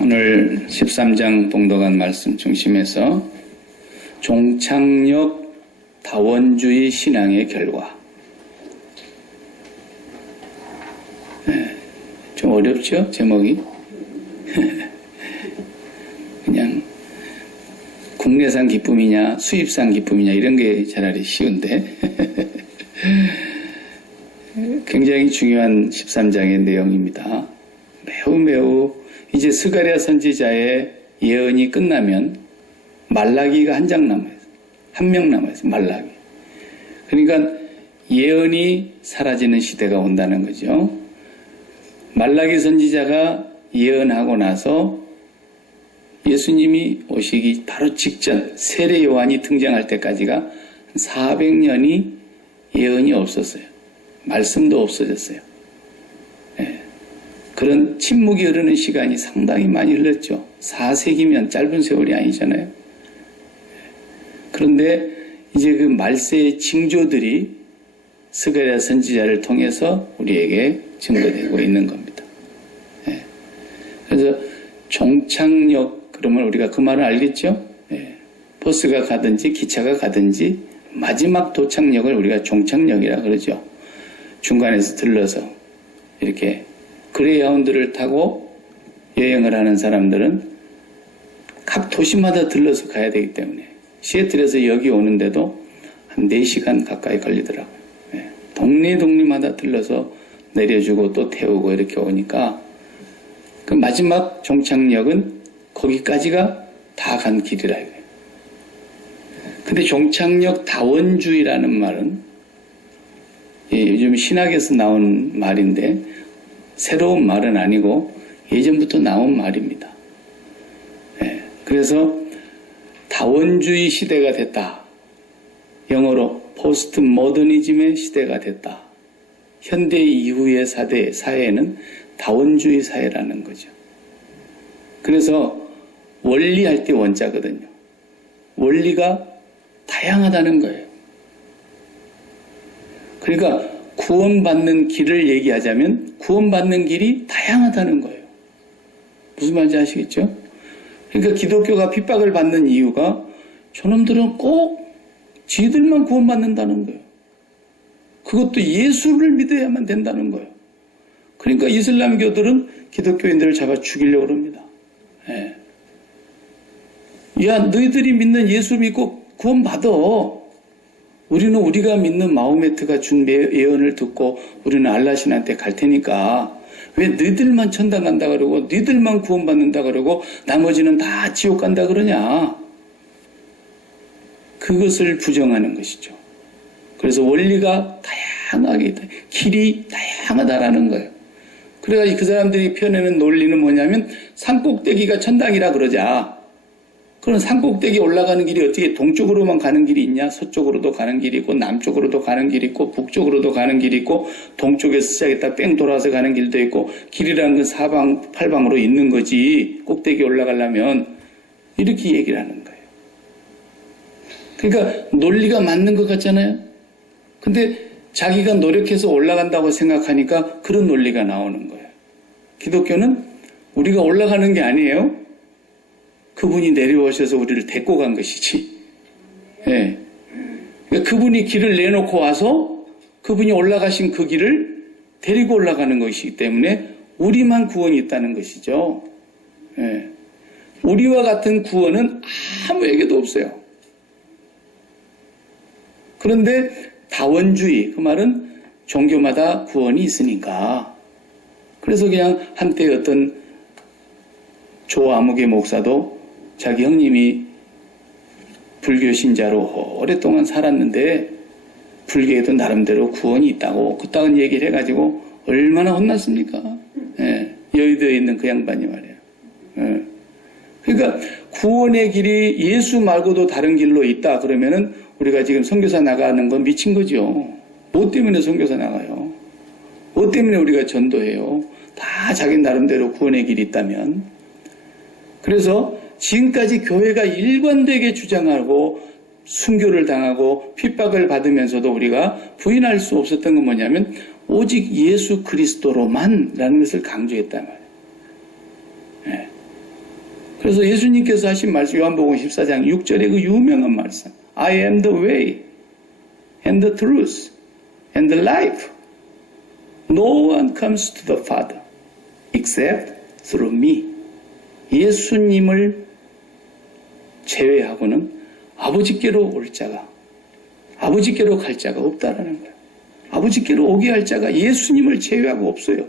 오늘 13장 봉독한 말씀 중심에서 종착역 다원주의 신앙의 결과. 좀 어렵죠? 제목이? 그냥 국내산 기쁨이냐 수입산 기쁨이냐 이런 게 차라리 쉬운데 굉장히 중요한 13장의 내용입니다. 매우 이제 스가랴 선지자의 예언이 끝나면 말라기가 한 장 남아있어요. 한 명 남아있어요. 말라기. 그러니까 예언이 사라지는 시대가 온다는 거죠. 말라기 선지자가 예언하고 나서 예수님이 오시기 바로 직전 세례 요한이 등장할 때까지가 400년이 예언이 없었어요. 말씀도 없어졌어요. 그런 침묵이 흐르는 시간이 상당히 많이 흘렀죠. 4세기면 짧은 세월이 아니잖아요. 그런데 이제 그 말세의 징조들이 스가랴 선지자를 통해서 우리에게 증거되고 있는 겁니다. 그래서 종착역 그러면 우리가 그 말을 알겠죠? 버스가 가든지 기차가 가든지 마지막 도착역을 우리가 종착역이라 그러죠. 중간에서 들러서 이렇게 그레이하운드를 타고 여행을 하는 사람들은 각 도시마다 들러서 가야 되기 때문에 시애틀에서 여기 오는데도 한 4시간 가까이 걸리더라고요. 동네마다 들러서 내려주고 또 태우고 이렇게 오니까 그 마지막 종착역은 거기까지가 다 간 길이라 이거예요. 근데 종착역 다원주의라는 말은 요즘 신학에서 나온 말인데 새로운 말은 아니고 예전부터 나온 말입니다. 그래서 다원주의 시대가 됐다. 영어로 포스트 모더니즘의 시대가 됐다. 현대 이후의 사회는 다원주의 사회라는 거죠. 그래서 원리할 때 원자거든요. 원리가 다양하다는 거예요. 그러니까 구원받는 길을 얘기하자면 구원받는 길이 다양하다는 거예요. 무슨 말인지 아시겠죠? 그러니까 기독교가 핍박을 받는 이유가 저놈들은 꼭 지들만 구원받는다는 거예요. 그것도 예수를 믿어야만 된다는 거예요. 그러니까 이슬람교들은 기독교인들을 잡아 죽이려고 합니다. 야, 너희들이 믿는 예수 믿고 구원받아. 우리는 우리가 믿는 마호메트가 준 예언을 듣고 우리는 알라신한테 갈 테니까 왜 너희들만 천당 간다 그러고 너희들만 구원받는다 그러고 나머지는 다 지옥 간다 그러냐. 그것을 부정하는 것이죠. 그래서 원리가 다양하게 길이 다양하다라는 거예요. 그래서 그 사람들이 펴내는 논리는 뭐냐면 산꼭대기가 천당이라 그러자. 그럼 산꼭대기 올라가는 길이 어떻게 동쪽으로만 가는 길이 있냐? 서쪽으로도 가는 길이 있고 남쪽으로도 가는 길이 있고 북쪽으로도 가는 길이 있고 동쪽에서 시작했다 뺑 돌아서 가는 길도 있고 길이라는 건 사방 팔방으로 있는 거지. 꼭대기 올라가려면 이렇게 얘기를 하는 거예요. 그러니까 논리가 맞는 것 같잖아요. 근데 자기가 노력해서 올라간다고 생각하니까 그런 논리가 나오는 거예요. 기독교는 우리가 올라가는 게 아니에요. 그분이 내려오셔서 우리를 데리고 간 것이지. 그러니까 그분이 길을 내놓고 와서 그분이 올라가신 그 길을 데리고 올라가는 것이기 때문에 우리만 구원이 있다는 것이죠. 우리와 같은 구원은 아무에게도 없어요. 그런데 다원주의, 그 말은 종교마다 구원이 있으니까. 그래서 그냥 한때 어떤 조아무개 목사도 자기 형님이 불교 신자로 오랫동안 살았는데 불교에도 나름대로 구원이 있다고 그따운 얘기를 해가지고 얼마나 혼났습니까? 여의도에 있는 그 양반이 말이에요. 그러니까 구원의 길이 예수 말고도 다른 길로 있다 그러면은 우리가 지금 선교사 나가는 건 미친 거죠. 뭐 때문에 선교사 나가요? 뭐 때문에 우리가 전도해요? 다 자기 나름대로 구원의 길이 있다면. 그래서 지금까지 교회가 일관되게 주장하고 순교를 당하고 핍박을 받으면서도 우리가 부인할 수 없었던 건 뭐냐면 오직 예수 그리스도로만 라는 것을 강조했단 말이에요. 그래서 예수님께서 하신 말씀, 요한복음 14장 6절의 그 유명한 말씀, I am the way and the truth and the life. No one comes to the Father except through me. 예수님을 제외하고는 아버지께로 올 자가, 아버지께로 갈 자가 없다라는 거예요. 아버지께로 오게 할 자가 예수님을 제외하고 없어요.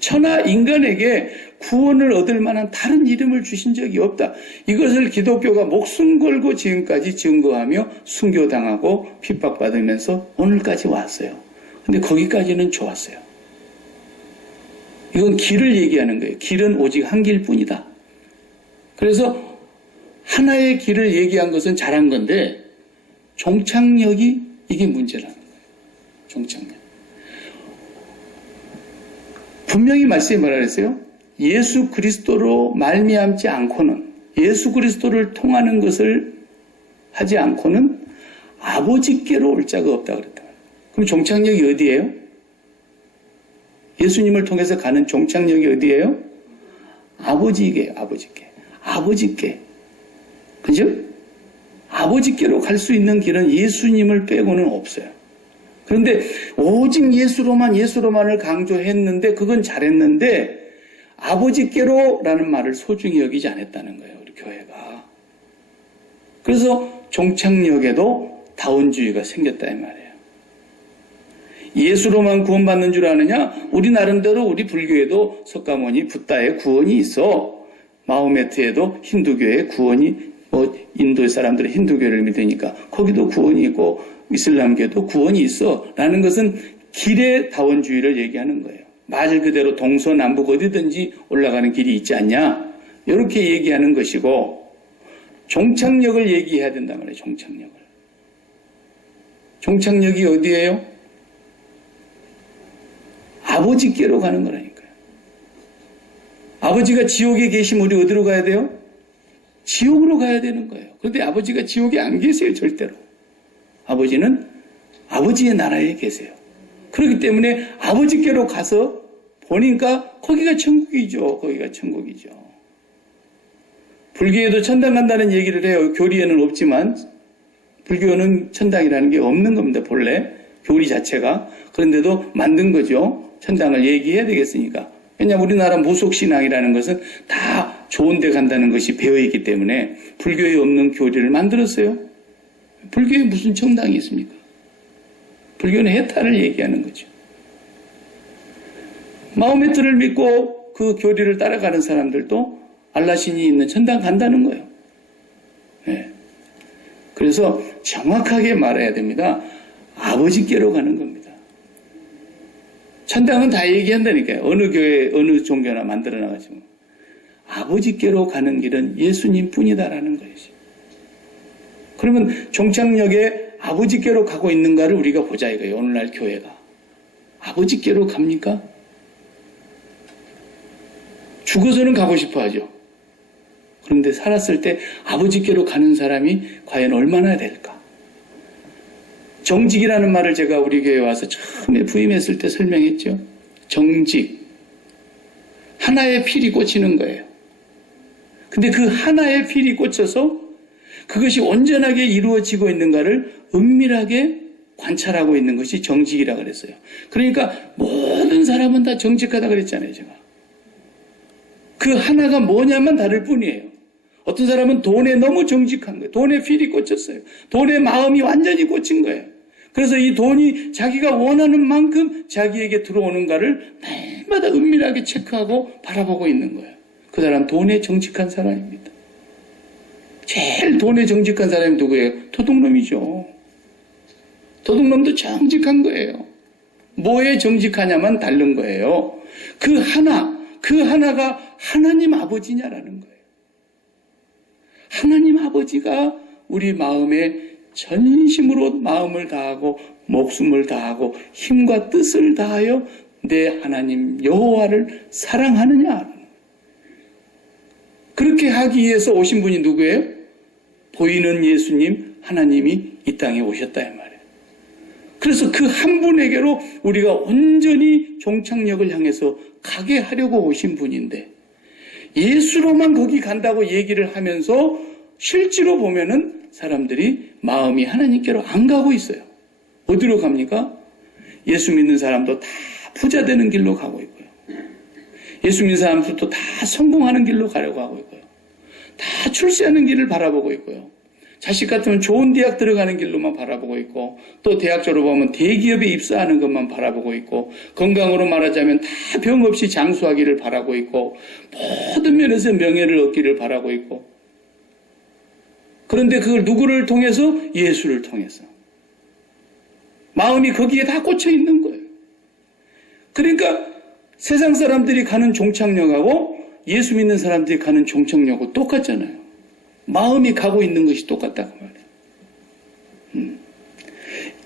천하 인간에게 구원을 얻을 만한 다른 이름을 주신 적이 없다. 이것을 기독교가 목숨 걸고 지금까지 증거하며 순교당하고 핍박받으면서 오늘까지 왔어요. 근데 거기까지는 좋았어요. 이건 길을 얘기하는 거예요. 길은 오직 한 길뿐이다. 그래서 하나의 길을 얘기한 것은 잘한 건데 종착역이 이게 문제라는 거예요. 종착역. 분명히 말씀이 뭐라 그랬어요? 예수 그리스도로 말미암지 않고는, 예수 그리스도를 통하는 것을 하지 않고는 아버지께로 올 자가 없다 그랬다. 그럼 종착역이 어디예요? 예수님을 통해서 가는 종착역이 어디예요? 아버지께, 아버지께. 아버지께. 그죠? 아버지께로 갈 수 있는 길은 예수님을 빼고는 없어요. 그런데 오직 예수로만을 강조했는데 그건 잘했는데 아버지께로라는 말을 소중히 여기지 않았다는 거예요. 우리 교회가. 그래서 종착역에도 다원주의가 생겼다 이 말이에요. 예수로만 구원받는 줄 아느냐? 우리 나름대로 우리 불교에도 석가모니 붓다의 구원이 있어. 마호메트에도 힌두교의 구원이, 인도 사람들은 힌두교를 믿으니까 거기도 구원이 있고 이슬람교도 구원이 있어 라는 것은 길의 다원주의를 얘기하는 거예요. 말 그대로 동서남북 어디든지 올라가는 길이 있지 않냐 이렇게 얘기하는 것이고, 종착역을 얘기해야 된단 말이에요. 종착역을. 종착역이 어디예요? 아버지께로 가는 거라니까요. 아버지가 지옥에 계시면 우리 어디로 가야 돼요? 지옥으로 가야 되는 거예요. 그런데 아버지가 지옥에 안 계세요. 절대로. 아버지는 아버지의 나라에 계세요. 그렇기 때문에 아버지께로 가서 보니까 거기가 천국이죠. 거기가 천국이죠. 불교에도 천당 간다는 얘기를 해요. 교리에는 없지만 불교는 천당이라는 게 없는 겁니다. 본래 교리 자체가. 그런데도 만든 거죠. 천당을 얘기해야 되겠으니까. 왜냐하면 우리나라 무속신앙이라는 것은 다 좋은 데 간다는 것이 배어있기 때문에 불교에 없는 교리를 만들었어요. 불교에 무슨 천당이 있습니까? 불교는 해탈을 얘기하는 거죠. 마호메트를 믿고 그 교리를 따라가는 사람들도 알라신이 있는 천당 간다는 거예요. 네. 그래서 정확하게 말해야 됩니다. 아버지께로 가는 겁니다. 천당은 다 얘기한다니까요. 어느 교회, 어느 종교나 만들어놔가지고. 아버지께로 가는 길은 예수님 뿐이다라는 것이죠. 그러면 종착역에 아버지께로 가고 있는가를 우리가 보자 이거예요. 오늘날 교회가. 아버지께로 갑니까? 죽어서는 가고 싶어 하죠. 그런데 살았을 때 아버지께로 가는 사람이 과연 얼마나 될까? 정직이라는 말을 제가 우리 교회에 와서 처음에 부임했을 때 설명했죠. 정직. 하나의 필이 꽂히는 거예요. 근데 그 하나의 필이 꽂혀서 그것이 온전하게 이루어지고 있는가를 은밀하게 관찰하고 있는 것이 정직이라고 그랬어요. 그러니까 모든 사람은 다 정직하다 그랬잖아요, 제가. 그 하나가 뭐냐만 다를 뿐이에요. 어떤 사람은 돈에 너무 정직한 거예요. 돈에 필이 꽂혔어요. 돈에 마음이 완전히 꽂힌 거예요. 그래서 이 돈이 자기가 원하는 만큼 자기에게 들어오는가를 매일마다 은밀하게 체크하고 바라보고 있는 거예요. 그 사람 돈에 정직한 사람입니다. 제일 돈에 정직한 사람이 누구예요? 도둑놈이죠. 도둑놈도 정직한 거예요. 뭐에 정직하냐만 다른 거예요. 그 하나가 하나님 아버지냐라는 거예요. 하나님 아버지가 우리 마음에 전심으로 마음을 다하고 목숨을 다하고 힘과 뜻을 다하여 내 하나님 여호와를 사랑하느냐. 그렇게 하기 위해서 오신 분이 누구예요? 보이는 예수님 하나님이 이 땅에 오셨다 이 말이에요. 그래서 그 한 분에게로 우리가 온전히 종착역을 향해서 가게 하려고 오신 분인데 예수로만 거기 간다고 얘기를 하면서 실제로 보면은 사람들이 마음이 하나님께로 안 가고 있어요. 어디로 갑니까? 예수 믿는 사람도 다 부자 되는 길로 가고 있고요. 예수 믿는 사람들도 다 성공하는 길로 가려고 하고 있고요. 다 출세하는 길을 바라보고 있고요. 자식 같으면 좋은 대학 들어가는 길로만 바라보고 있고, 또 대학 졸업하면 대기업에 입사하는 것만 바라보고 있고, 건강으로 말하자면 다 병 없이 장수하기를 바라고 있고, 모든 면에서 명예를 얻기를 바라고 있고, 그런데 그걸 누구를 통해서? 예수를 통해서. 마음이 거기에 다 꽂혀 있는 거예요. 그러니까 세상 사람들이 가는 종착역하고 예수 믿는 사람들이 가는 종착역하고 똑같잖아요. 마음이 가고 있는 것이 똑같다고 말이에요.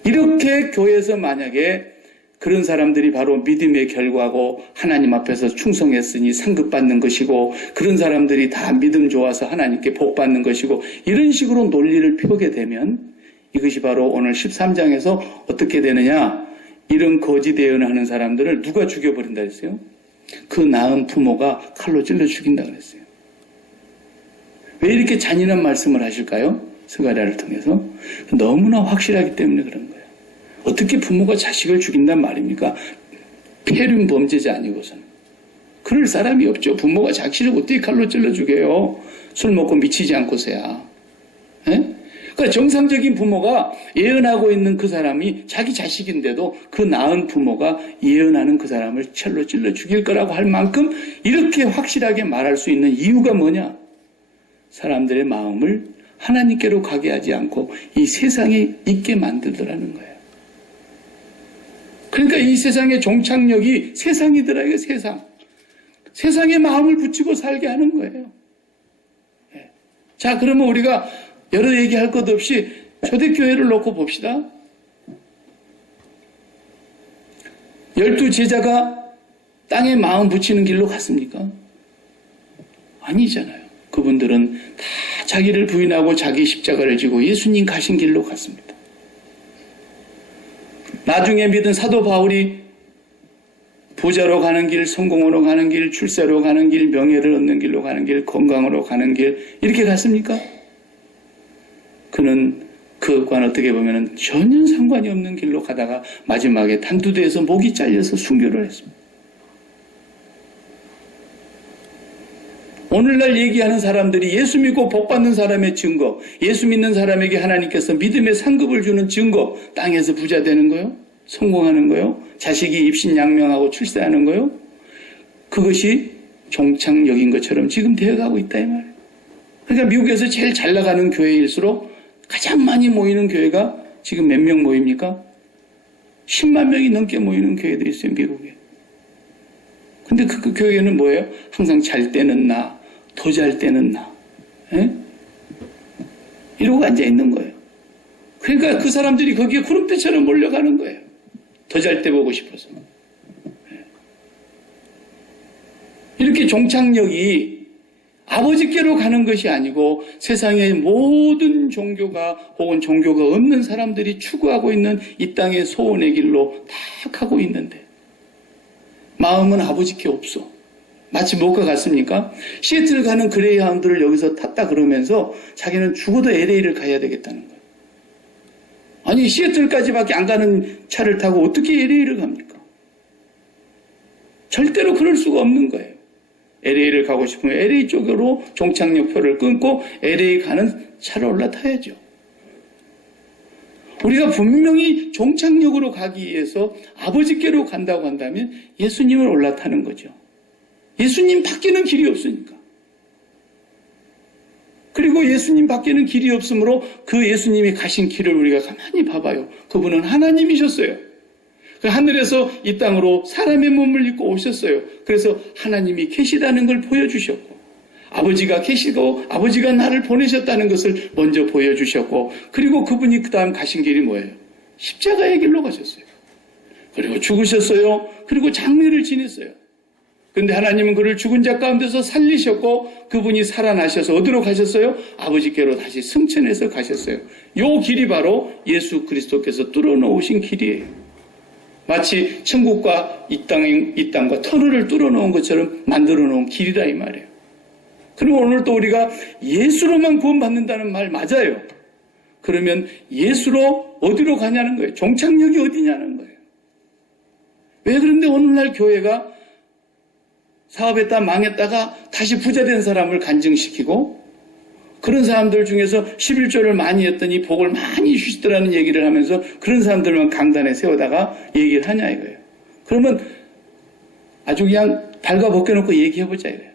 이렇게 교회에서 만약에 그런 사람들이 바로 믿음의 결과고 하나님 앞에서 충성했으니 상급받는 것이고 그런 사람들이 다 믿음 좋아서 하나님께 복받는 것이고 이런 식으로 논리를 펴게 되면 이것이 바로 오늘 13장에서 어떻게 되느냐, 이런 거짓 예언하는 사람들을 누가 죽여버린다 그랬어요? 그 낳은 부모가 칼로 찔러 죽인다 그랬어요. 왜 이렇게 잔인한 말씀을 하실까요? 스가랴를 통해서 너무나 확실하기 때문에 그런 거예요. 어떻게 부모가 자식을 죽인단 말입니까? 폐륜 범죄자 아니고서는. 그럴 사람이 없죠. 부모가 자식을 어떻게 칼로 찔러 죽여요? 술 먹고 미치지 않고서야. 에? 그러니까 정상적인 부모가 예언하고 있는 그 사람이 자기 자식인데도 그 낳은 부모가 예언하는 그 사람을 칼로 찔러 죽일 거라고 할 만큼 이렇게 확실하게 말할 수 있는 이유가 뭐냐? 사람들의 마음을 하나님께로 가게 하지 않고 이 세상에 있게 만들더라는 거예요. 그러니까 이 세상의 종착역이 세상이더라, 이게 세상. 세상에 마음을 붙이고 살게 하는 거예요. 자, 그러면 우리가 여러 얘기할 것 없이 초대교회를 놓고 봅시다. 12 제자가 땅에 마음 붙이는 길로 갔습니까? 아니잖아요. 그분들은 다 자기를 부인하고 자기 십자가를 지고 예수님 가신 길로 갔습니다. 나중에 믿은 사도 바울이 부자로 가는 길, 성공으로 가는 길, 출세로 가는 길, 명예를 얻는 길로 가는 길, 건강으로 가는 길, 이렇게 갔습니까? 그는 그것과는 어떻게 보면 전혀 상관이 없는 길로 가다가 마지막에 단두대에서 목이 잘려서 순교를 했습니다. 오늘날 얘기하는 사람들이 예수 믿고 복받는 사람의 증거, 예수 믿는 사람에게 하나님께서 믿음의 상급을 주는 증거, 땅에서 부자 되는 거요, 성공하는 거요, 자식이 입신양명하고 출세하는 거요, 그것이 종착역인 것처럼 지금 되어가고 있다 이 말이에요. 그러니까 미국에서 제일 잘 나가는 교회일수록 가장 많이 모이는 교회가 지금 몇 명 모입니까? 10만 명이 넘게 모이는 교회도 있어요, 미국에. 근데 그 교회는 뭐예요? 항상 잘 때는 나, 더 잘 때는 나. 에? 이러고 앉아있는 거예요. 그러니까 그 사람들이 거기에 구름대처럼 몰려가는 거예요. 더 잘 때 보고 싶어서. 이렇게 종착역이 아버지께로 가는 것이 아니고 세상의 모든 종교가 혹은 종교가 없는 사람들이 추구하고 있는 이 땅의 소원의 길로 다 가고 있는데 마음은 아버지께 없어. 마치 뭐가 같습니까? 시애틀 가는 그레이하운드를 여기서 탔다 그러면서 자기는 죽어도 LA를 가야 되겠다는 거예요. 아니 시애틀까지밖에 안 가는 차를 타고 어떻게 LA를 갑니까? 절대로 그럴 수가 없는 거예요. LA를 가고 싶으면 LA 쪽으로 종착역표를 끊고 LA 가는 차를 올라타야죠. 우리가 분명히 종착역으로 가기 위해서 아버지께로 간다고 한다면 예수님을 올라타는 거죠. 예수님 밖에는 길이 없으니까. 그리고 예수님 밖에는 길이 없으므로 그 예수님이 가신 길을 우리가 가만히 봐봐요. 그분은 하나님이셨어요. 하늘에서 이 땅으로 사람의 몸을 입고 오셨어요. 그래서 하나님이 계시다는 걸 보여주셨고 아버지가 계시고 아버지가 나를 보내셨다는 것을 먼저 보여주셨고 그리고 그분이 그 다음 가신 길이 뭐예요? 십자가의 길로 가셨어요. 그리고 죽으셨어요. 그리고 장례를 지냈어요. 그런데 하나님은 그를 죽은 자 가운데서 살리셨고 그분이 살아나셔서 어디로 가셨어요? 아버지께로 다시 승천해서 가셨어요. 요 길이 바로 예수 그리스도께서 뚫어놓으신 길이에요. 마치 천국과 이 땅과 터널을 뚫어놓은 것처럼 만들어 놓은 길이다 이 말이에요. 그리고 오늘 또 우리가 예수로만 구원받는다는 말 맞아요. 그러면 예수로 어디로 가냐는 거예요. 종착역이 어디냐는 거예요. 왜 그런데 오늘날 교회가 사업했다 망했다가 다시 부자된 사람을 간증시키고 그런 사람들 중에서 11조를 많이 했더니 복을 많이 주시더라는 얘기를 하면서 그런 사람들만 강단에 세우다가 얘기를 하냐 이거예요. 그러면 아주 그냥 발가벗겨놓고 얘기해보자 이거예요.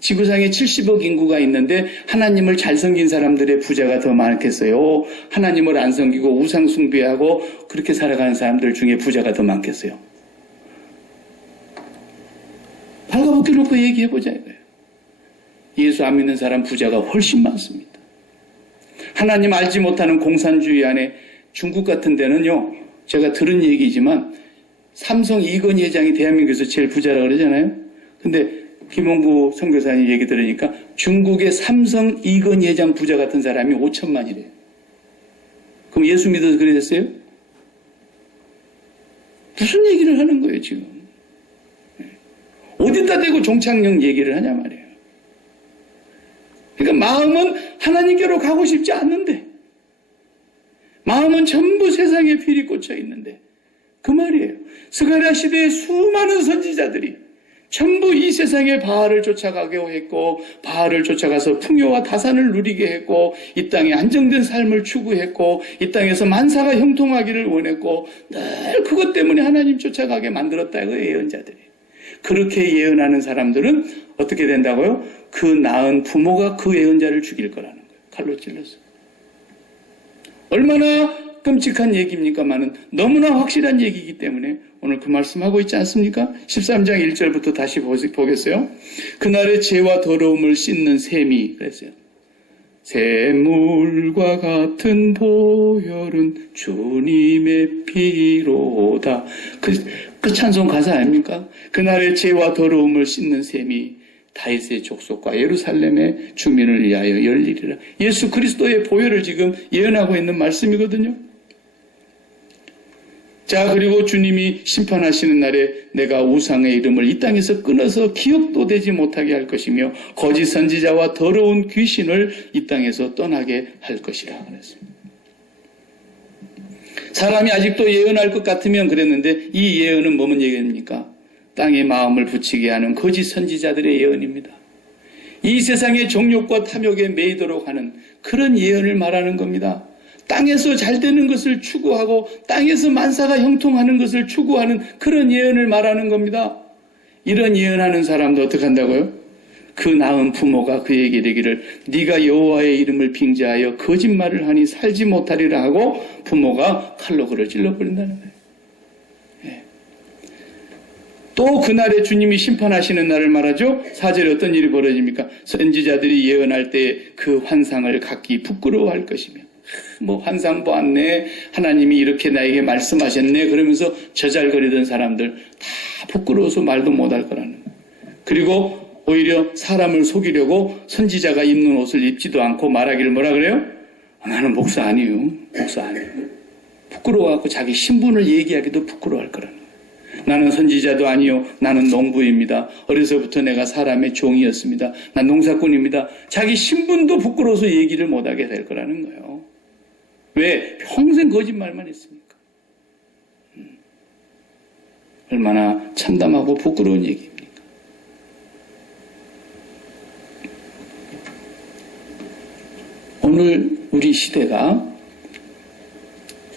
지구상에 70억 인구가 있는데 하나님을 잘 섬긴 사람들의 부자가 더 많겠어요? 하나님을 안 섬기고 우상 숭배하고 그렇게 살아가는 사람들 중에 부자가 더 많겠어요? 발가벗겨놓고 얘기해보자 이거예요. 예수 안 믿는 사람 부자가 훨씬 많습니다. 하나님 알지 못하는 공산주의 안에 중국 같은 데는요, 제가 들은 얘기지만 삼성 이건희 회장이 대한민국에서 제일 부자라고 그러잖아요. 근데 김홍구 선교사님 얘기 들으니까 중국의 삼성 이건희 회장 부자 같은 사람이 5천만이래요. 그럼 예수 믿어서 그래 됐어요? 무슨 얘기를 하는 거예요 지금? 어디다 대고 종착역 얘기를 하냐 말이에요. 그러니까 마음은 하나님께로 가고 싶지 않는데 마음은 전부 세상에 필이 꽂혀 있는데 그 말이에요. 스가랴 시대의 수많은 선지자들이 전부 이 세상에 바알을 쫓아가게 했고 바알을 쫓아가서 풍요와 다산을 누리게 했고 이 땅에 안정된 삶을 추구했고 이 땅에서 만사가 형통하기를 원했고 늘 그것 때문에 하나님 쫓아가게 만들었다 그 예언자들이. 그렇게 예언하는 사람들은 어떻게 된다고요? 그 낳은 부모가 그 예언자를 죽일 거라는 거예요. 칼로 찔러서. 얼마나 끔찍한 얘기입니까만은 너무나 확실한 얘기이기 때문에 오늘 그 말씀하고 있지 않습니까? 13장 1절부터 다시 보겠어요. 그날의 죄와 더러움을 씻는 셈이 그랬어요. 샘물과 같은 보혈은 주님의 피로다. 그 찬송 가사 아닙니까? 그날의 죄와 더러움을 씻는 셈이 다윗의 족속과 예루살렘의 주민을 위하여 열리리라. 예수 그리스도의 보혈을 지금 예언하고 있는 말씀이거든요. 자, 그리고 주님이 심판하시는 날에 내가 우상의 이름을 이 땅에서 끊어서 기억도 되지 못하게 할 것이며 거짓 선지자와 더러운 귀신을 이 땅에서 떠나게 할 것이라 그랬습니다. 사람이 아직도 예언할 것 같으면 그랬는데 이 예언은 뭐면 예언입니까? 땅에 마음을 붙이게 하는 거짓 선지자들의 예언입니다. 이 세상의 정욕과 탐욕에 매이도록 하는 그런 예언을 말하는 겁니다. 땅에서 잘 되는 것을 추구하고 땅에서 만사가 형통하는 것을 추구하는 그런 예언을 말하는 겁니다. 이런 예언하는 사람도 어떻게 한다고요? 그 낳은 부모가 그에게 이르기를 네가 여호와의 이름을 빙자하여 거짓말을 하니 살지 못하리라 하고 부모가 칼로 그를 찔러버린다는 거예요. 예. 또 그날에 주님이 심판하시는 날을 말하죠. 4절에 어떤 일이 벌어집니까? 선지자들이 예언할 때 그 환상을 각기 부끄러워할 것이며 뭐 환상 보았네, 하나님이 이렇게 나에게 말씀하셨네 그러면서 저잘거리던 사람들 다 부끄러워서 말도 못할 거라는 거예요. 그리고 오히려 사람을 속이려고 선지자가 입는 옷을 입지도 않고 말하기를 뭐라 그래요? 나는 목사 아니에요. 목사 아니에요. 부끄러워갖고 자기 신분을 얘기하기도 부끄러워할 거라는 거예요. 나는 선지자도 아니요. 나는 농부입니다. 어려서부터 내가 사람의 종이었습니다. 난 농사꾼입니다. 자기 신분도 부끄러워서 얘기를 못하게 될 거라는 거예요. 왜? 평생 거짓말만 했습니까? 얼마나 참담하고 부끄러운 얘기입니까? 오늘 우리 시대가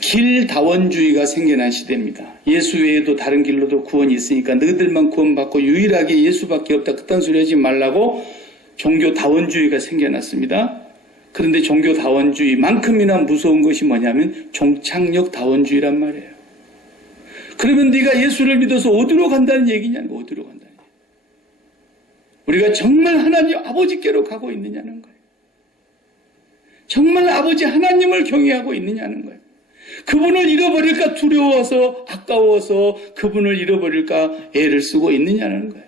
길다원주의가 생겨난 시대입니다. 예수 외에도 다른 길로도 구원이 있으니까 너희들만 구원받고 유일하게 예수밖에 없다. 그딴 소리 하지 말라고 종교다원주의가 생겨났습니다. 그런데 종교다원주의만큼이나 무서운 것이 뭐냐면 종착역다원주의란 말이에요. 그러면 네가 예수를 믿어서 어디로 간다는 얘기냐는 거예요. 어디로 간다는 얘기예요. 우리가 정말 하나님 아버지께로 가고 있느냐는 거예요. 정말 아버지 하나님을 경외하고 있느냐는 거예요. 그분을 잃어버릴까 두려워서 아까워서 그분을 잃어버릴까 애를 쓰고 있느냐는 거예요.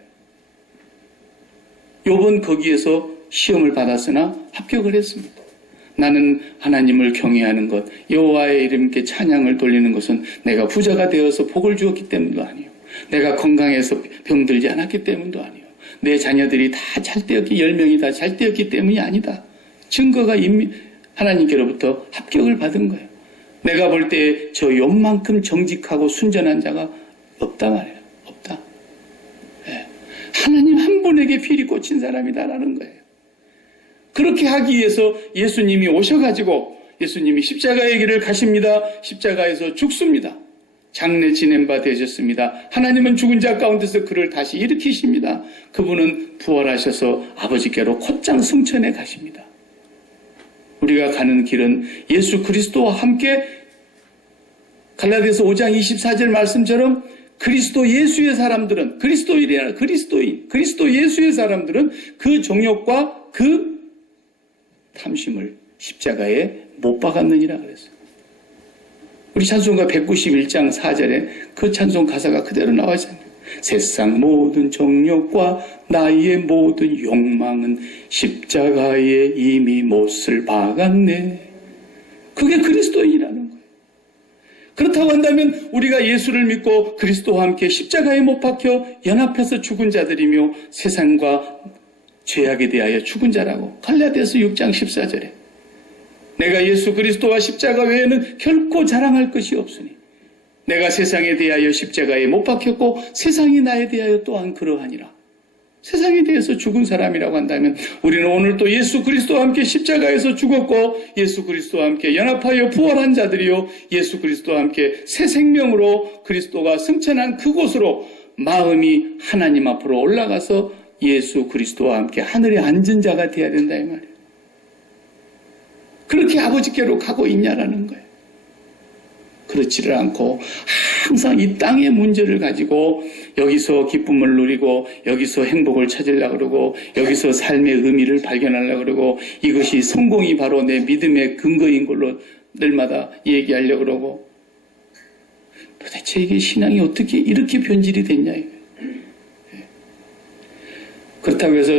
욥은 거기에서 시험을 받았으나 합격을 했습니다. 나는 하나님을 경외하는 것, 여호와의 이름께 찬양을 돌리는 것은 내가 부자가 되어서 복을 주었기 때문도 아니요. 내가 건강해서 병들지 않았기 때문도 아니요. 내 자녀들이 다 잘되었기 10명이 다 잘되었기 때문이 아니다. 증거가 이미 하나님께로부터 합격을 받은 거예요. 내가 볼 때 저 욕만큼 정직하고 순전한 자가 없다 말이에요. 없다. 예. 하나님 한 분에게 필이 꽂힌 사람이다라는 거예요. 그렇게 하기 위해서 예수님이 오셔가지고 예수님이 십자가의 길을 가십니다. 십자가에서 죽습니다. 장래 지낸 바 되셨습니다. 하나님은 죽은 자 가운데서 그를 다시 일으키십니다. 그분은 부활하셔서 아버지께로 곧장 승천해 가십니다. 우리가 가는 길은 예수 그리스도와 함께 갈라디아서 5장 24절 말씀처럼 그리스도 예수의 사람들은 그리스도인이라 그리스도 예수의 사람들은 그 정욕과 그 탐심을 십자가에 못 박았느니라 그랬어요. 우리 찬송가 191장 4절에 그 찬송 가사가 그대로 나와 있잖아요. 세상 모든 정욕과 나의 모든 욕망은 십자가에 이미 못을 박았네. 그게 그리스도인이라는 거예요. 그렇다고 한다면 우리가 예수를 믿고 그리스도와 함께 십자가에 못 박혀 연합해서 죽은 자들이며 세상과 죄악에 대하여 죽은 자라고 갈라디아서 6장 14절에 내가 예수 그리스도와 십자가 외에는 결코 자랑할 것이 없으니 내가 세상에 대하여 십자가에 못 박혔고 세상이 나에 대하여 또한 그러하니라. 세상에 대해서 죽은 사람이라고 한다면 우리는 오늘 또 예수 그리스도와 함께 십자가에서 죽었고 예수 그리스도와 함께 연합하여 부활한 자들이요 예수 그리스도와 함께 새 생명으로 그리스도가 승천한 그곳으로 마음이 하나님 앞으로 올라가서 예수 그리스도와 함께 하늘에 앉은 자가 되어야 된다 이 말이에요. 그렇게 아버지께로 가고 있냐라는 거예요. 그렇지를 않고 항상 이 땅의 문제를 가지고 여기서 기쁨을 누리고 여기서 행복을 찾으려고 그러고 여기서 삶의 의미를 발견하려고 그러고 이것이 성공이 바로 내 믿음의 근거인 걸로 늘마다 얘기하려고 그러고 도대체 이게 신앙이 어떻게 이렇게 변질이 됐냐 이거예요. 그렇다고 해서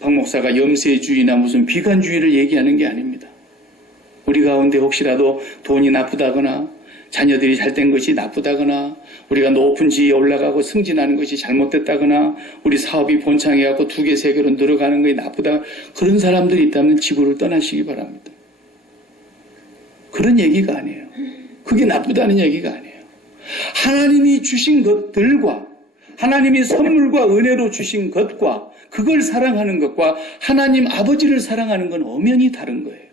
박 목사가 염세주의나 무슨 비관주의를 얘기하는 게 아닙니다. 우리 가운데 혹시라도 돈이 나쁘다거나 자녀들이 잘된 것이 나쁘다거나 우리가 높은 지위에 올라가고 승진하는 것이 잘못됐다거나 우리 사업이 번창해갖고 2개, 3개로 늘어가는 것이 나쁘다 그런 사람들이 있다면 지구를 떠나시기 바랍니다. 그런 얘기가 아니에요. 그게 나쁘다는 얘기가 아니에요. 하나님이 주신 것들과 하나님이 선물과 은혜로 주신 것과 그걸 사랑하는 것과 하나님 아버지를 사랑하는 건 엄연히 다른 거예요.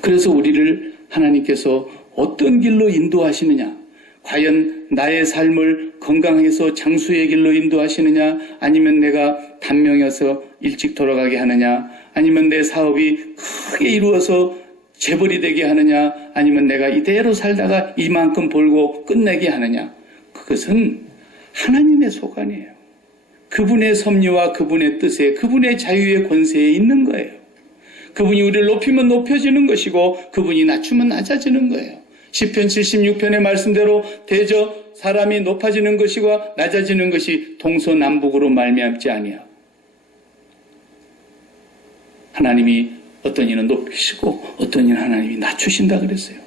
그래서 우리를 하나님께서 어떤 길로 인도하시느냐? 과연 나의 삶을 건강해서 장수의 길로 인도하시느냐? 아니면 내가 단명해서 일찍 돌아가게 하느냐? 아니면 내 사업이 크게 이루어서 재벌이 되게 하느냐? 아니면 내가 이대로 살다가 이만큼 벌고 끝내게 하느냐? 그것은 하나님의 소관이에요. 그분의 섭리와 그분의 뜻에 그분의 자유의 권세에 있는 거예요. 그분이 우리를 높이면 높여지는 것이고 그분이 낮추면 낮아지는 거예요. 시편 76편의 말씀대로 대저 사람이 높아지는 것이와 낮아지는 것이 동서남북으로 말미암지 아니하고 하나님이 어떤 이는 높이시고 어떤 이는 하나님이 낮추신다 그랬어요.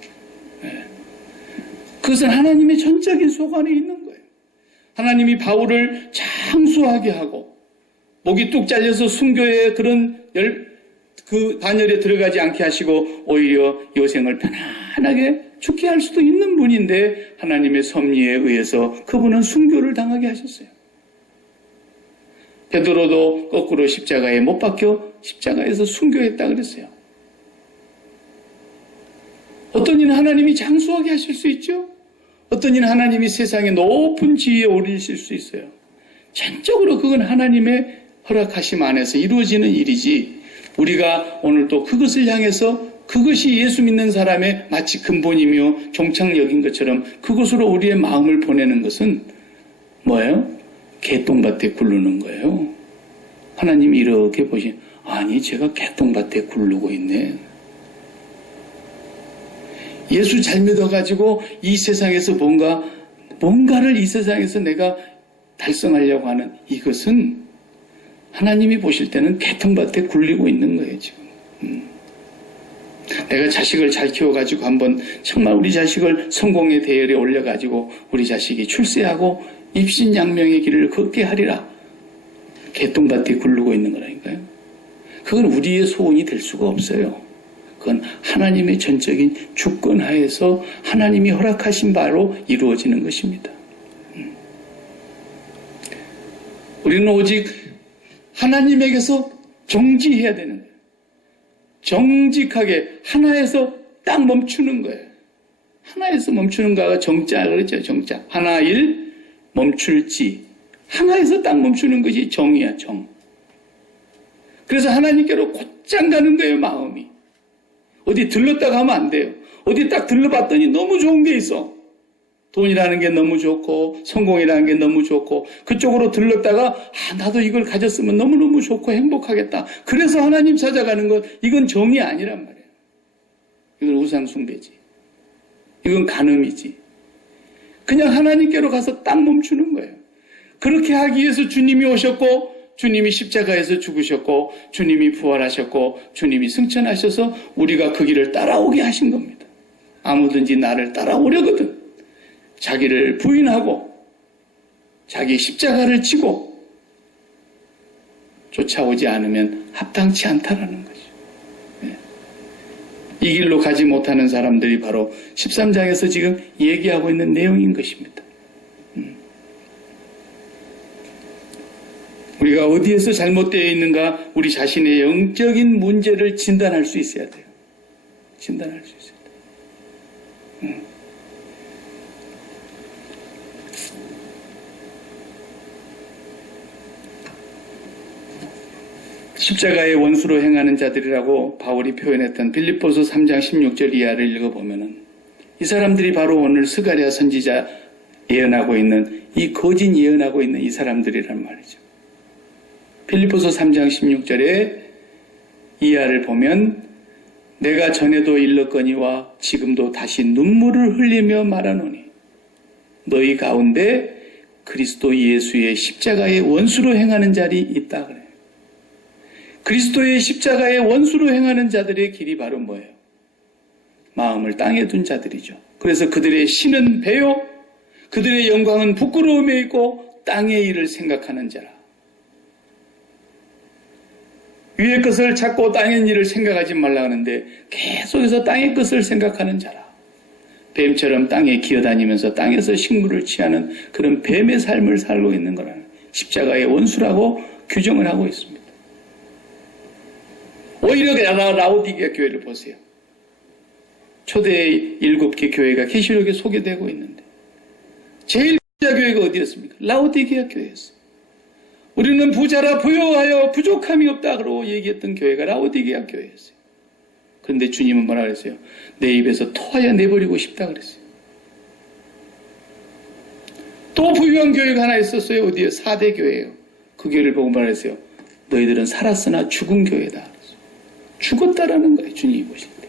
그것은 하나님의 전적인 소관에 있는 거예요. 하나님이 바울을 장수하게 하고 목이 뚝 잘려서 순교의 그런 그 반열에 들어가지 않게 하시고 오히려 여생을 편안하게 죽게 할 수도 있는 분인데 하나님의 섭리에 의해서 그분은 순교를 당하게 하셨어요. 베드로도 거꾸로 십자가에 못 박혀 십자가에서 순교했다 그랬어요. 어떤 이는 하나님이 장수하게 하실 수 있죠. 어떤 이는 하나님이 세상의 높은 지위에 오르실 수 있어요. 전적으로 그건 하나님의 허락하심 안에서 이루어지는 일이지 우리가 오늘 또 그것을 향해서 그것이 예수 믿는 사람의 마치 근본이며 종착역인 것처럼 그것으로 우리의 마음을 보내는 것은 뭐예요? 개똥밭에 굴르는 거예요. 하나님이 이렇게 보시 아니 제가 개똥밭에 굴르고 있네. 예수 잘 믿어가지고 이 세상에서 뭔가를 이 세상에서 내가 달성하려고 하는 이것은 하나님이 보실 때는 개똥밭에 굴리고 있는 거예요, 지금. 내가 자식을 잘 키워가지고 한번 정말 우리 자식을 성공의 대열에 올려가지고 우리 자식이 출세하고 입신양명의 길을 걷게 하리라. 개똥밭에 굴르고 있는 거라니까요. 그건 우리의 소원이 될 수가 없어요. 그건 하나님의 전적인 주권 하에서 하나님이 허락하신 바로 이루어지는 것입니다. 우리는 오직 하나님에게서 정지해야 되는 거예요. 정직하게 하나에서 딱 멈추는 거예요. 하나에서 멈추는 거가 정자 그러죠. 정자. 하나일 멈출지. 하나에서 딱 멈추는 것이 정이야. 정. 그래서 하나님께로 곧장 가는 거예요. 마음이. 어디 들렀다가 하면 안 돼요. 어디 딱 들러봤더니 너무 좋은 게 있어. 돈이라는 게 너무 좋고 성공이라는 게 너무 좋고 그쪽으로 들렀다가 나도 이걸 가졌으면 너무너무 좋고 행복하겠다. 그래서 하나님 찾아가는 것, 이건 정이 아니란 말이에요. 이건 우상숭배지. 이건 간음이지. 그냥 하나님께로 가서 딱 멈추는 거예요. 그렇게 하기 위해서 주님이 오셨고 주님이 십자가에서 죽으셨고 주님이 부활하셨고 주님이 승천하셔서 우리가 그 길을 따라오게 하신 겁니다. 아무든지 나를 따라오려거든 자기를 부인하고 자기 십자가를 지고 쫓아오지 않으면 합당치 않다라는 거죠. 네. 이 길로 가지 못하는 사람들이 바로 13장에서 지금 얘기하고 있는 내용인 것입니다. 우리가 어디에서 잘못되어 있는가 우리 자신의 영적인 문제를 진단할 수 있어야 돼요. 진단할 수 있어야 돼요. 십자가의 원수로 행하는 자들이라고 바울이 표현했던 빌립보서 3장 16절 이하를 읽어보면은 이 사람들이 바로 오늘 스가랴 선지자 예언하고 있는 이 거짓 예언하고 있는 이 사람들이란 말이죠. 빌립보서 3장 16절에 이하를 보면 내가 전에도 일렀거니와 지금도 다시 눈물을 흘리며 말하노니 너희 가운데 그리스도 예수의 십자가의 원수로 행하는 자들이 있다 그래요. 그리스도의 십자가의 원수로 행하는 자들의 길이 바로 뭐예요? 마음을 땅에 둔 자들이죠. 그래서 그들의 신은 배요, 그들의 영광은 부끄러움에 있고 땅의 일을 생각하는 자라. 위의 것을 찾고 땅의 일을 생각하지 말라 하는데 계속해서 땅의 것을 생각하는 자라. 뱀처럼 땅에 기어다니면서 땅에서 식물을 취하는 그런 뱀의 삶을 살고 있는 거라는 십자가의 원수라고 규정을 하고 있습니다. 오히려 라오디게아 교회를 보세요. 초대 7개 교회가 계시록에 소개되고 있는데 제일 부자 교회가 어디였습니까? 라오디게아 교회였어요. 우리는 부자라 부여하여 부족함이 없다 그러고 얘기했던 교회가 라오디게아 교회였어요. 그런데 주님은 뭐라 그랬어요? 내 입에서 토하여 내버리고 싶다 그랬어요. 또 부유한 교회가 하나 있었어요. 어디에? 4대 교회예요. 그 교회를 보고 뭐라 그랬어요? 너희들은 살았으나 죽은 교회다. 죽었다라는 거예요. 주님이 보실 때.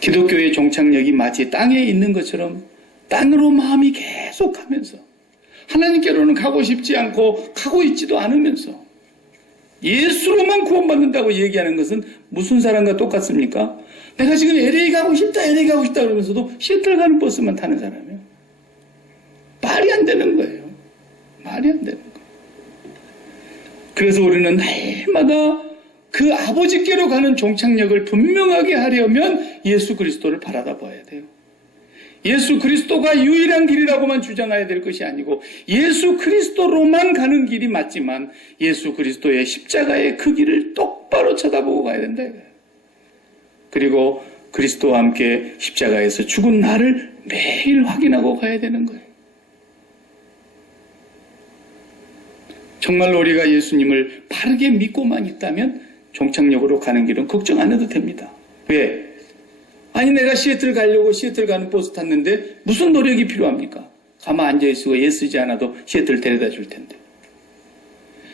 기독교의 종착역이 마치 땅에 있는 것처럼 땅으로 마음이 계속하면서 하나님께로는 가고 싶지 않고 가고 있지도 않으면서 예수로만 구원받는다고 얘기하는 것은 무슨 사람과 똑같습니까? 내가 지금 LA 가고 싶다 그러면서도 시애틀 가는 버스만 타는 사람이에요. 말이 안 되는 거예요. 말이 안 되는 거예요. 그래서 우리는 날마다 그 아버지께로 가는 종착역을 분명하게 하려면 예수 그리스도를 바라다 봐야 돼요. 예수 그리스도가 유일한 길이라고만 주장해야 될 것이 아니고 예수 그리스도로만 가는 길이 맞지만 예수 그리스도의 십자가의 그 길을 똑바로 쳐다보고 가야 된다. 그리고 그리스도와 함께 십자가에서 죽은 나를 매일 확인하고 가야 되는 거예요. 정말로 우리가 예수님을 바르게 믿고만 있다면 종착역으로 가는 길은 걱정 안 해도 됩니다. 왜? 아니 내가 시애틀 가려고 시애틀 가는 버스 탔는데 무슨 노력이 필요합니까? 가만 앉아있고 애쓰지 않아도 시애틀 데려다 줄 텐데.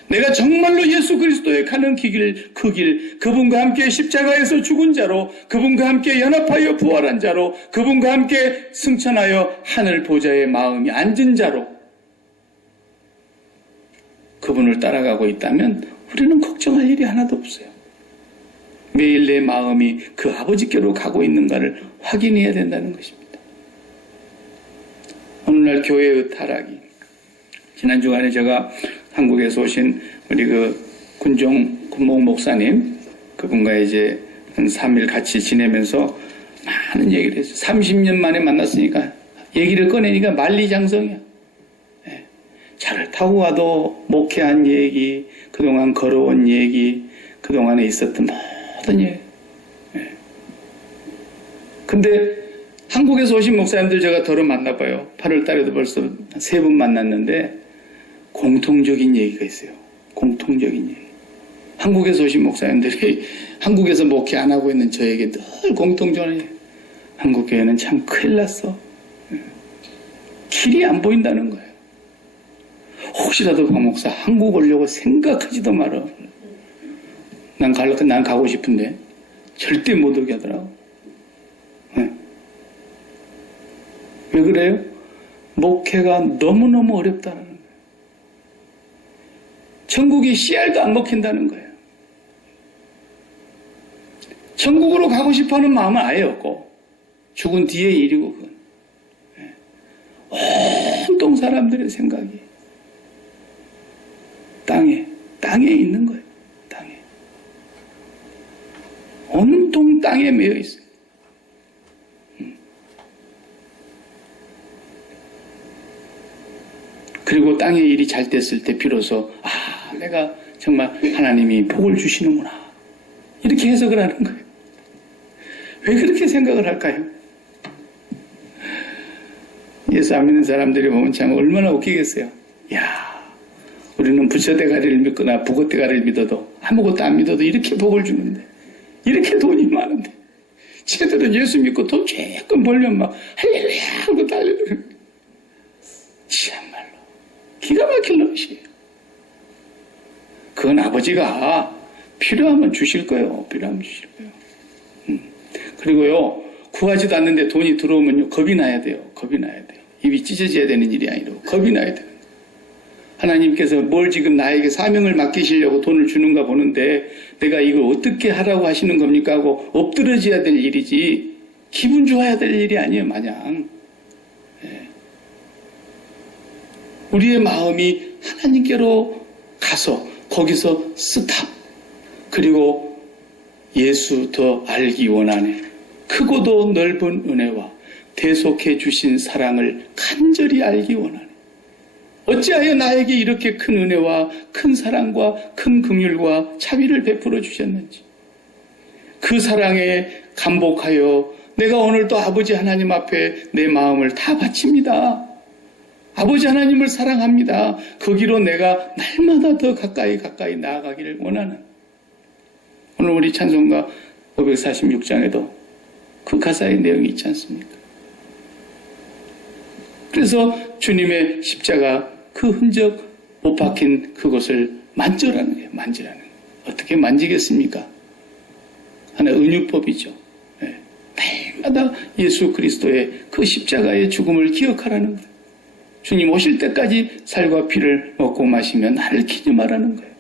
내가 정말로 예수 그리스도에 가는 그 길, 그분과 함께 십자가에서 죽은 자로, 그분과 함께 연합하여 부활한 자로, 그분과 함께 승천하여 하늘 보좌의 마음이 앉은 자로 그분을 따라가고 있다면 우리는 걱정할 일이 하나도 없어요. 매일 내 마음이 그 아버지께로 가고 있는가를 확인해야 된다는 것입니다. 오늘날 교회의 타락이, 지난 주간에 제가 한국에서 오신 우리 군목 목사님, 그분과 이제 한 3일 같이 지내면서 많은 얘기를 했어요. 30년 만에 만났으니까 얘기를 꺼내니까 만리장성이야. 차를 타고 와도 목회한 얘기, 그동안 걸어온 얘기, 그동안에 있었던 모든 얘기. 근데 한국에서 오신 목사님들 제가 더러 만나봐요. 8월 달에도 벌써 3분 만났는데 공통적인 얘기가 있어요. 공통적인 얘기. 한국에서 오신 목사님들이 혹에서 목회 안 하고 있는 저에게 늘 공통적인 얘기. 한국 교회는 참 큰일 났어. 길이 안 보인다는 거예요. 혹시라도 박 목사 한국 오려고 생각하지도 마라. 난 가고 싶은데 절대 못 오게 하더라고. 왜 그래요? 목회가 너무너무 어렵다는 거예요. 천국이 씨알도 안 먹힌다는 거예요. 천국으로 가고 싶어하는 마음은 아예 없고 죽은 뒤의 일이고 그건. 온통 사람들의 생각이 땅에 있는 거예요. 땅에. 온통 땅에 매여 있어요. 그리고 땅의 일이 잘 됐을 때 비로소 내가 정말 하나님이 복을 주시는구나 이렇게 해석을 하는 거예요. 왜 그렇게 생각을 할까요? 예수 안 믿는 사람들이 보면 참 얼마나 웃기겠어요. 우리는 부처대가리를 믿거나 부고대가리를 믿어도 아무것도 안 믿어도 이렇게 복을 주는데, 이렇게 돈이 많은데 쟤들은 예수 믿고 돈 조금 벌면 막 할렐루야 하고 달려들어요. 참말로 기가 막힐 놈이에요. 그건 아버지가 필요하면 주실 거예요. 필요하면 주실 거예요. 그리고요, 구하지도 않는데 돈이 들어오면요, 겁이 나야 돼요. 겁이 나야 돼요. 입이 찢어져야 되는 일이 아니라 겁이 나야 돼요. 하나님께서 뭘 지금 나에게 사명을 맡기시려고 돈을 주는가 보는데 내가 이걸 어떻게 하라고 하시는 겁니까 하고 엎드러져야 될 일이지 기분 좋아야 될 일이 아니에요. 마냥. 우리의 마음이 하나님께로 가서 거기서 스탑, 그리고 예수 더 알기 원하네. 크고도 넓은 은혜와 대속해 주신 사랑을 간절히 알기 원하네. 어찌하여 나에게 이렇게 큰 은혜와 큰 사랑과 큰 긍휼과 자비를 베풀어 주셨는지, 그 사랑에 감복하여 내가 오늘도 아버지 하나님 앞에 내 마음을 다 바칩니다. 아버지 하나님을 사랑합니다. 거기로 내가 날마다 더 가까이 나아가기를 원하는, 오늘 우리 찬송가 546장에도 그 가사의 내용이 있지 않습니까? 그래서 주님의 십자가 그 흔적 못 박힌 그곳을 만져라는 거예요. 만지라는 거예요. 어떻게 만지겠습니까? 하나의 은유법이죠. 날마다 예수 그리스도의 그 십자가의 죽음을 기억하라는 거예요. 주님 오실 때까지 살과 피를 먹고 마시며 나를 기념하라는 거예요.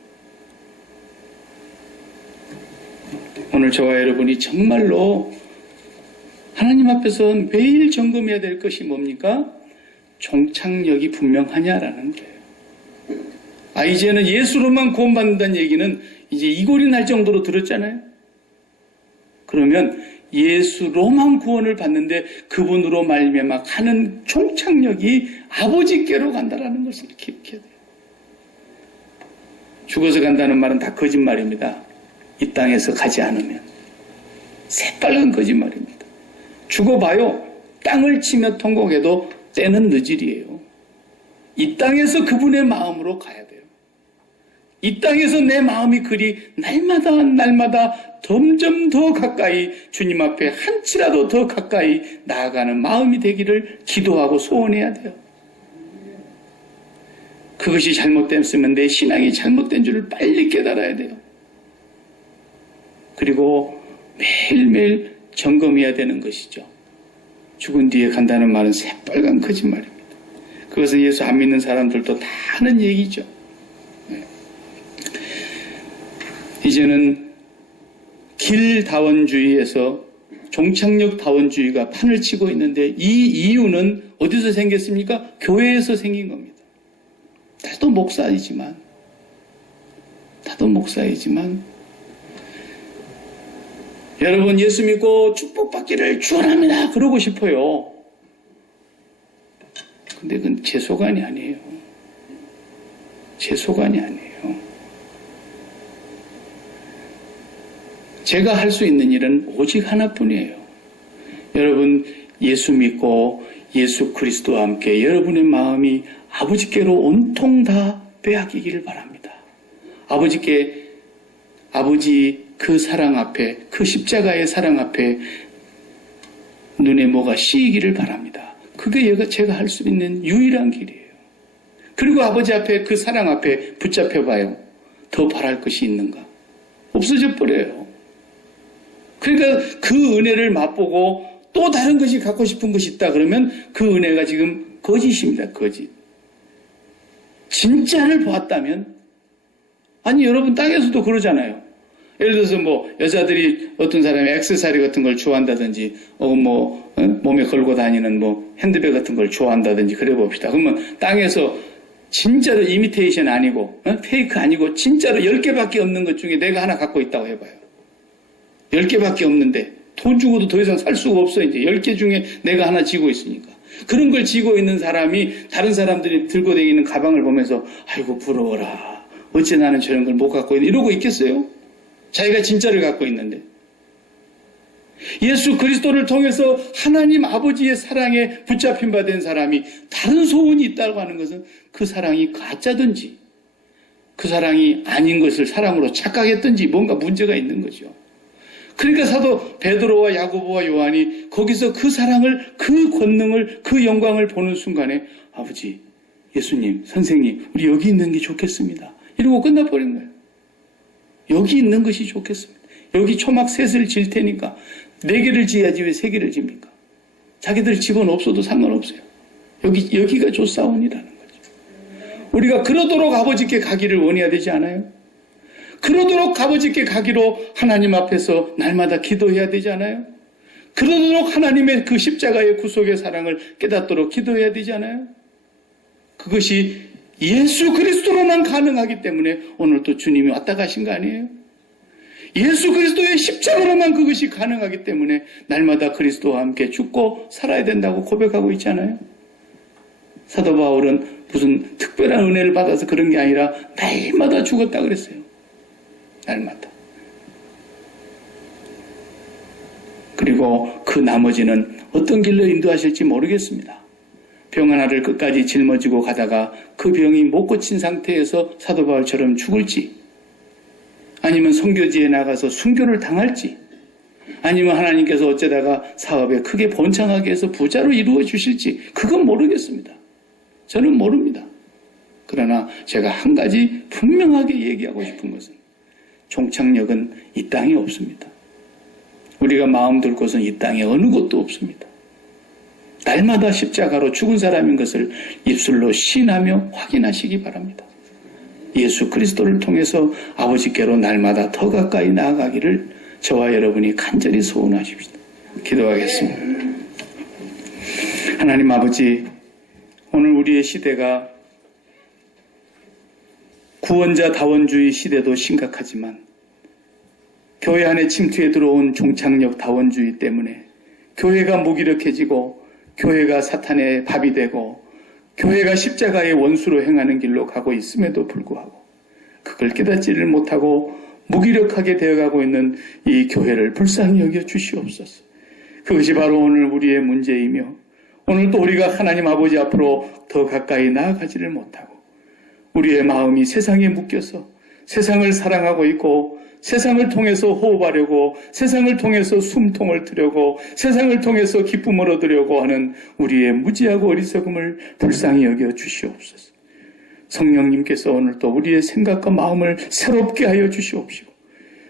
오늘 저와 여러분이 정말로 하나님 앞에서 매일 점검해야 될 것이 뭡니까? 종착역이 분명하냐라는 거예요. 이제는 예수로만 구원받는다는 얘기는 이제 이골이 날 정도로 들었잖아요. 그러면 예수로만 구원을 받는데 그분으로 말미암아 가는 종착역이 아버지께로 간다라는 것을 기억해야 돼요. 죽어서 간다는 말은 다 거짓말입니다. 이 땅에서 가지 않으면 새빨간 거짓말입니다. 죽어봐요. 땅을 치며 통곡해도 때는 늦으리에요. 이 땅에서 그분의 마음으로 가야 돼요. 이 땅에서 내 마음이 그리 날마다 점점 더 가까이 주님 앞에 한치라도 더 가까이 나아가는 마음이 되기를 기도하고 소원해야 돼요. 그것이 잘못됐으면 내 신앙이 잘못된 줄을 빨리 깨달아야 돼요. 그리고 매일매일 점검해야 되는 것이죠. 죽은 뒤에 간다는 말은 새빨간 거짓말입니다. 그것은 예수 안 믿는 사람들도 다 하는 얘기죠. 이제는 길다원주의에서 종착역다원주의가 판을 치고 있는데 이 이유는 어디서 생겼습니까? 교회에서 생긴 겁니다. 다도 목사이지만 여러분 예수 믿고 축복받기를 축원합니다. 그러고 싶어요. 근데 그건 제 소관이 아니에요. 제가 할 수 있는 일은 오직 하나뿐이에요. 여러분 예수 믿고 예수 그리스도와 함께 여러분의 마음이 아버지께로 온통 다 빼앗기기를 바랍니다. 아버지 그 사랑 앞에, 그 십자가의 사랑 앞에 눈에 뭐가 씌이기를 바랍니다. 그게 제가 할 수 있는 유일한 길이에요. 그리고 아버지 앞에 그 사랑 앞에 붙잡혀봐요. 더 바랄 것이 있는가? 없어져 버려요. 그러니까 그 은혜를 맛보고 또 다른 것이 갖고 싶은 것이 있다 그러면 그 은혜가 지금 거짓입니다. 거짓. 진짜를 보았다면, 아니 여러분 땅에서도 그러잖아요. 예를 들어서 여자들이 어떤 사람이 액세서리 같은 걸 좋아한다든지 몸에 걸고 다니는 핸드백 같은 걸 좋아한다든지 그래 봅시다. 그러면 땅에서 진짜로 이미테이션 아니고 페이크 아니고 진짜로 10개밖에 없는 것 중에 내가 하나 갖고 있다고 해봐요. 10개밖에 없는데 돈 주고도 더 이상 살 수가 없어. 이제 10개 중에 내가 하나 쥐고 있으니까. 그런 걸 쥐고 있는 사람이 다른 사람들이 들고 다니는 가방을 보면서 아이고 부러워라. 어째 나는 저런 걸 못 갖고 있는 이러고 있겠어요? 자기가 진짜를 갖고 있는데. 예수 그리스도를 통해서 하나님 아버지의 사랑에 붙잡힌 바 된 사람이 다른 소원이 있다고 하는 것은 그 사랑이 가짜든지 그 사랑이 아닌 것을 사랑으로 착각했든지 뭔가 문제가 있는 거죠. 그러니까 사도 베드로와 야고보와 요한이 거기서 그 사랑을, 그 권능을, 그 영광을 보는 순간에 아버지, 예수님, 선생님, 우리 여기 있는 게 좋겠습니다. 이러고 끝나버린 거예요. 여기 있는 것이 좋겠습니다. 여기 초막 셋을 질 테니까 4개를 지어야지 왜 3개를 집니까? 자기들 집은 없어도 상관없어요. 여기가 좋사온이라는 거죠. 우리가 그러도록 아버지께 가기를 원해야 되지 않아요? 그러도록 아버지께 가기로 하나님 앞에서 날마다 기도해야 되지 않아요? 그러도록 하나님의 그 십자가의 구속의 사랑을 깨닫도록 기도해야 되지 않아요? 그것이 예수 그리스도로만 가능하기 때문에 오늘 또 주님이 왔다 가신 거 아니에요? 예수 그리스도의 십자가로만 그것이 가능하기 때문에 날마다 그리스도와 함께 죽고 살아야 된다고 고백하고 있잖아요. 사도 바울은 무슨 특별한 은혜를 받아서 그런 게 아니라 날마다 죽었다 그랬어요. 날마다. 그리고 그 나머지는 어떤 길로 인도하실지 모르겠습니다. 병 하나를 끝까지 짊어지고 가다가 그 병이 못 고친 상태에서 사도 바울처럼 죽을지, 아니면 선교지에 나가서 순교를 당할지, 아니면 하나님께서 어쩌다가 사업에 크게 번창하게 해서 부자로 이루어 주실지 그건 모르겠습니다. 저는 모릅니다. 그러나 제가 한 가지 분명하게 얘기하고 싶은 것은 종착역은 이 땅에 없습니다. 우리가 마음 둘 곳은 이 땅에 어느 곳도 없습니다. 날마다 십자가로 죽은 사람인 것을 입술로 시인하며 확인하시기 바랍니다. 예수 그리스도를 통해서 아버지께로 날마다 더 가까이 나아가기를 저와 여러분이 간절히 소원하십시다. 기도하겠습니다. 하나님 아버지, 오늘 우리의 시대가 구원자 다원주의 시대도 심각하지만 교회 안에 침투해 들어온 종착역 다원주의 때문에 교회가 무기력해지고 교회가 사탄의 밥이 되고 교회가 십자가의 원수로 행하는 길로 가고 있음에도 불구하고 그걸 깨닫지를 못하고 무기력하게 되어가고 있는 이 교회를 불쌍히 여겨 주시옵소서. 그것이 바로 오늘 우리의 문제이며 오늘 또 우리가 하나님 아버지 앞으로 더 가까이 나아가지를 못하고 우리의 마음이 세상에 묶여서 세상을 사랑하고 있고 세상을 통해서 호흡하려고 세상을 통해서 숨통을 트려고 세상을 통해서 기쁨을 얻으려고 하는 우리의 무지하고 어리석음을 불쌍히 여겨 주시옵소서. 성령님께서 오늘 또 우리의 생각과 마음을 새롭게 하여 주시옵시고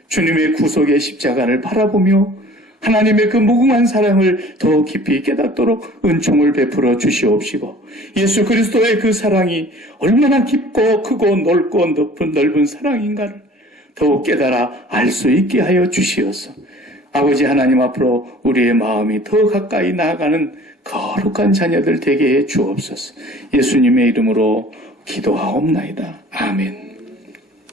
주님의 구속의 십자가를 바라보며 하나님의 그 무궁한 사랑을 더 깊이 깨닫도록 은총을 베풀어 주시옵시고 예수 그리스도의 그 사랑이 얼마나 깊고 크고 넓고 넓은 사랑인가를 더욱 깨달아 알 수 있게 하여 주시옵소서. 아버지 하나님 앞으로 우리의 마음이 더 가까이 나아가는 거룩한 자녀들 되게 해 주옵소서. 예수님의 이름으로 기도하옵나이다. 아멘.